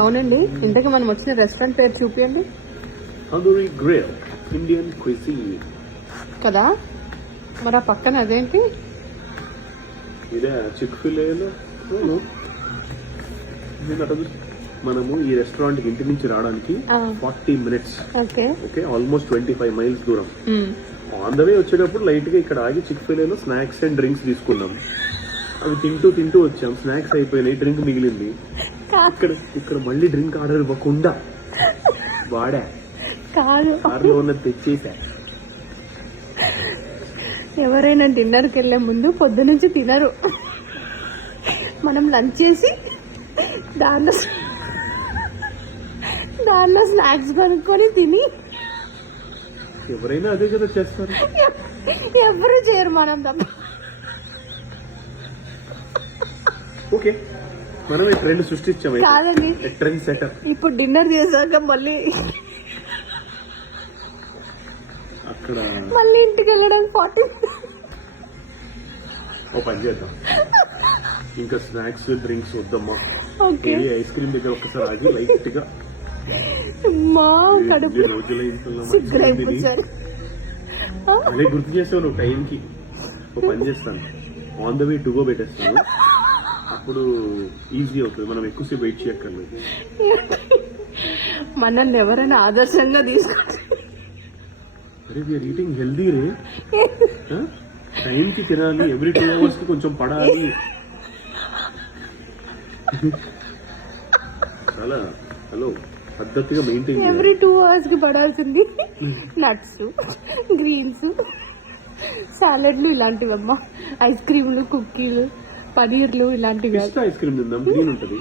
అవునండి, ఇంతకీ మనం వచ్చిన రెస్టారెంట్ పేరు చూపియండి. హంగరీ గ్రిల్ ఇండియన్ క్విజీన్ కదా, మరి ఆ పక్కన అదేంటి? ఇదే చిక్-ఫిల్-ఏలో మనము ఈ రెస్టారెంట్ ఇంటి నుంచి రావడానికి 40 minutes. ఓకే, ఆల్మోస్ట్ 25 miles దూరం. ఆన్ ద వే వచ్చేటప్పుడు లైట్ గా ఇక్కడ ఆగి చిక్-ఫిల్-ఏలో స్నాక్స్ అండ్ డ్రింక్స్ తీసుకున్నాం. అవి తింటూ వచ్చాం. స్నాక్స్ అయిపోయినాయి, డ్రింక్ మిగిలింది. ఇక్కడ మళ్ళీ డ్రింక్ ఆర్డర్ ఇవ్వకుండా వాడా కార్లో ఉన్నది తెచ్చేసా. ఎవరైనా డిన్నర్కి వెళ్లే ముందు పొద్దు నుంచి తినరు. మనం లంచ్ చేసి దానిలో స్నాక్స్ కొనుక్కొని తిని ఎవరైనా అదే కదా చేస్తారు. ఎవరు చేయరు, మనం తప్ప. ఓకే, మనమే ట్రెండ్ సృష్టించాము. కాదండి, ట్రెండ్ సెటర్. ఇప్పుడు డిన్నర్ చేశాక మళ్ళీ ఇంటికి వెళ్ళడానికి 40. ఓ పని చేద్దాం, ఇంకా స్నాక్స్ డ్రింక్స్ వద్దమ్మా. ఐస్ క్రీమ్ దగ్గర ఒకసారి ఆగి లైట్ గా అదే గుర్తు చేసావు నువ్వు టైంకి. ఓ పని చేస్తాను, on the way to go పెట్టేస్తాను. అప్పుడు ఈజీ అవుతుంది, మనం ఎక్కువసేపు వెయిట్ చేయక్కర్లేదు. మనల్ని ఎవరైనా ఆదర్శంగా తీసుకుంటారు. అరే వీఆర్ ఈటింగ్ హెల్దీ రే. టైంకి తినాలి, ఎవ్రీ 2 hours కి కొంచెం పడాలి. చాలా హలో పద్ధతిగా మెయింటైన్. ఎవ్రీ 2 hours కి పడాల్సింది నట్స్, గ్రీన్స్, సాలడ్లు ఇలాంటివమ్మా. ఐస్ క్రీమ్లు, కుక్కీలు, పనీర్లు ఇలాంటివి. ఐస్ క్రీమ్ తిందాం, గ్రీన్ ఉంటుంది,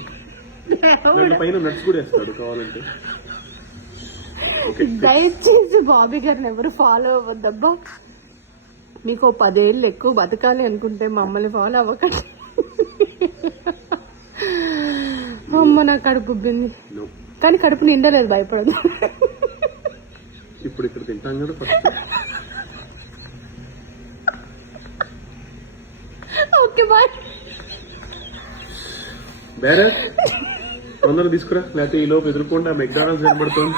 పైన నట్స్ కూడా వేస్తాడు కావాలంటే. దయచేసి బాబీ గారిని ఎవరు ఫాలో అవ్వద్దబ్బా. మీకు 10 ఏళ్ళు ఎక్కువ బతకాలి అనుకుంటే మమ్మల్ని ఫాలో అవ్వకండి. అమ్మ నా కడుపు ఉబ్బింది, కానీ కడుపు నిండలేదు, భయపడదు. ఇప్పుడు ఇక్కడ తింటాం కదా ఫస్ట్. Okay bye. బేరే తొందరగా తీసుకురా, లేకపోతే ఈ లోపు ఎదుర్కొంటే మెక్డానల్డ్స్ కనబడుతుంది.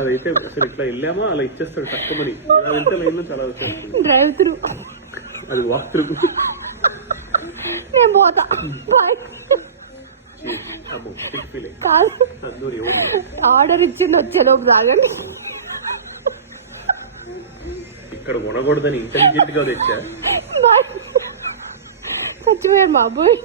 అదైతే అసలు ఇట్లా వెళ్ళామా అలా ఇచ్చేస్తాడు తక్కువని. ఇలా వెళ్తే లైన్ లో చాలా వచ్చేస్తుంది. డ్రైవ్ త్రూ, అది వాక్ త్రూ. నేను పోతా, బాయ్. ఆర్డర్ ఇచ్చింది వచ్చేలోపు తాగండి. ఇక్కడ కొనకూడదని ఇంటెలిజెంట్ గా తెచ్చా. చచ్చిపోయారు బాబోయ్.